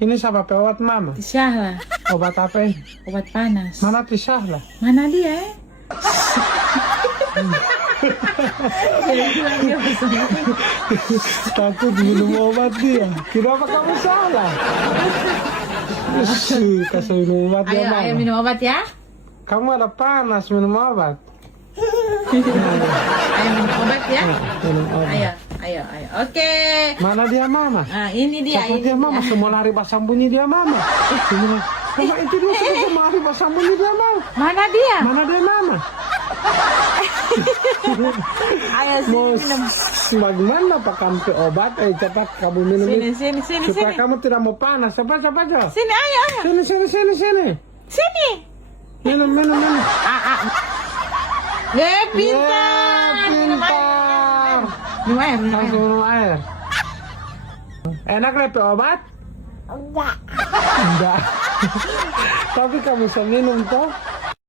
Ini siapa? Obat mama? Tisya lah. Obat apa ini? Obat panas. Mana Tisah lah? Mana dia Takut minum obat dia. Kenapa kamu salah? Kasih minum obat dia Ayo, mama. ayo minum obat ya. Kamu ada panas minum obat. Ayo minum obat ya. Minum obat. Ayo. Oke. Mana dia mama? Nah, ini dia. Siapa Ini dia mama? Semua lari bersambunyi dia mama. Mama itu dia semua lari bersambunyi dia mama. Mana dia? Mana dia mama? Ayo Mau sini minum. bagaimana Pak Kampi obat? Cepat kamu minum itu. Sini. Supaya kamu tidak mau panas. Cepat. Sini, ayo. Sini. Sini. Minum. Pintar. Pintar. Minum air. Langsung minum air. Enak lepe obat? Enggak. Tapi kamu bisa minum toh?